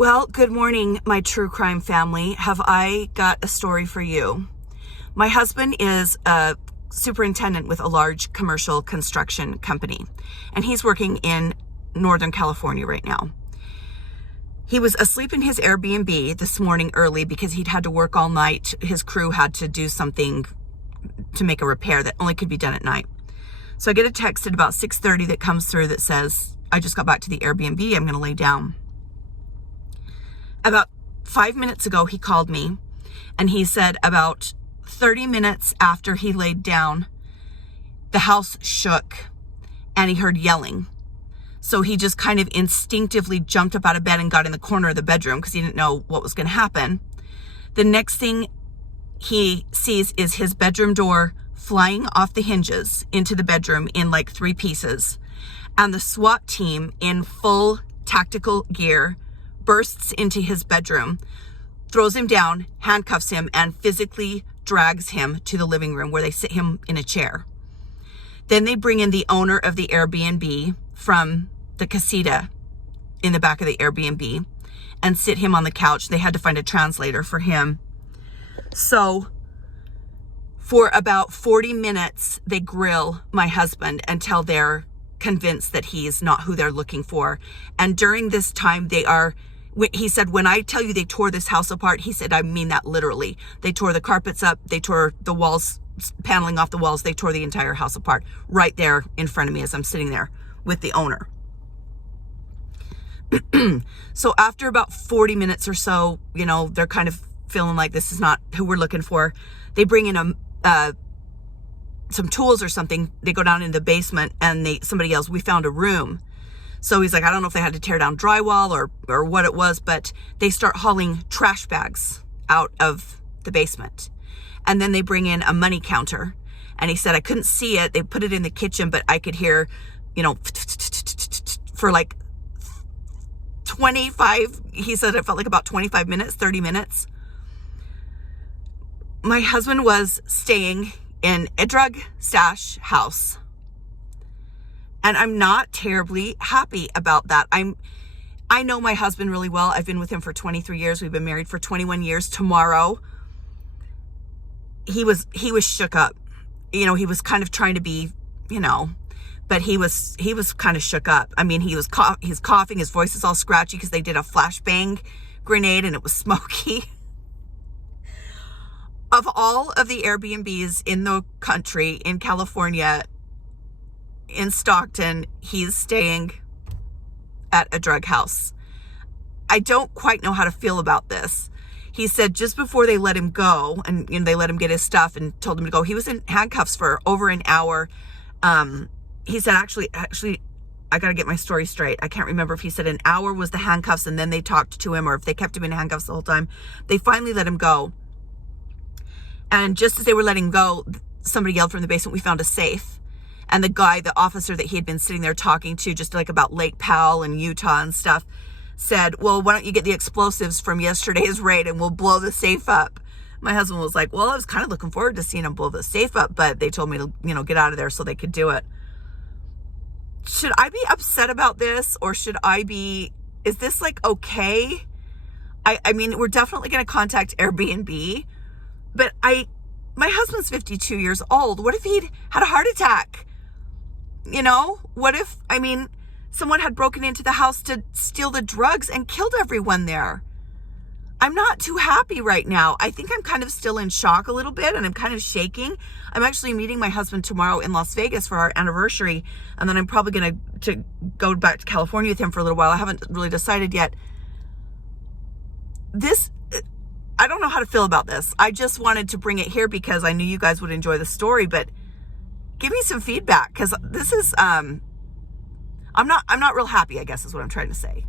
Well, good morning, my true crime family. Have I got a story for you? My husband is a superintendent with a large commercial construction company, and he's working in Northern California right now. He was asleep in his Airbnb this morning early because he'd had to work all night. His crew had to do something to make a repair that only could be done at night. So I get a text at about 6:30 that comes through that says, I just got back to the Airbnb, I'm going to lay down. About 5 minutes ago, he called me and he said about 30 minutes after he laid down, the house shook and he heard yelling. So he just kind of instinctively jumped up out of bed and got in the corner of the bedroom because he didn't know what was going to happen. The next thing he sees is his bedroom door flying off the hinges into the bedroom in like 3 pieces. And the SWAT team in full tactical gear bursts into his bedroom, throws him down, handcuffs him, and physically drags him to the living room where they sit him in a chair. Then they bring in the owner of the Airbnb from the casita in the back of the Airbnb and sit him on the couch. They had to find a translator for him. So for about 40 minutes, they grill my husband until they're convinced that he's not who they're looking for. And during this time, he said, when I tell you they tore this house apart, he said, I mean that literally. They tore the carpets up. They tore the walls, paneling off the walls. They tore the entire house apart right there in front of me as I'm sitting there with the owner. So after about 40 minutes or so, they're kind of feeling like this is not who we're looking for. They bring in some tools or something. They go down in the basement and somebody yells, we found a room. So he's like, I don't know if they had to tear down drywall or what it was, but they start hauling trash bags out of the basement. And then they bring in a money counter. And he said, I couldn't see it. They put it in the kitchen, but I could hear, for like 25, he said it felt like about 25 minutes, 30 minutes. My husband was staying in a drug stash house. And I'm not terribly happy about that. I know my husband really well. I've been with him for 23 years. We've been married for 21 years. Tomorrow, he was shook up. He was kind of trying to be, but he was kind of shook up. I mean, he's coughing. His voice is all scratchy because they did a flashbang grenade and it was smoky. Of all of the Airbnbs in the country, in California, in Stockton, he's staying at a drug house. I don't quite know how to feel about this. He said just before they let him go, and they let him get his stuff and told him to go, he was in handcuffs for over an hour. He said, actually, I got to get my story straight. I can't remember if he said an hour was the handcuffs and then they talked to him, or if they kept him in handcuffs the whole time. They finally let him go. And just as they were letting go, somebody yelled from the basement, we found a safe. And the officer that he had been sitting there talking to just like about Lake Powell and Utah and stuff, said, well, why don't you get the explosives from yesterday's raid and we'll blow the safe up. My husband was like, well, I was kind of looking forward to seeing him blow the safe up, but they told me to, get out of there so they could do it. Should I be upset about this, or is this like okay? I mean, we're definitely going to contact Airbnb, but my husband's 52 years old. What if he'd had a heart attack? What if, someone had broken into the house to steal the drugs and killed everyone there? I'm not too happy right now. I think I'm kind of still in shock a little bit, and I'm kind of shaking. I'm actually meeting my husband tomorrow in Las Vegas for our anniversary, and then I'm probably going to go back to California with him for a little while. I haven't really decided yet. I don't know how to feel about this. I just wanted to bring it here because I knew you guys would enjoy the story, but give me some feedback, because this is, I'm not real happy, I guess is what I'm trying to say.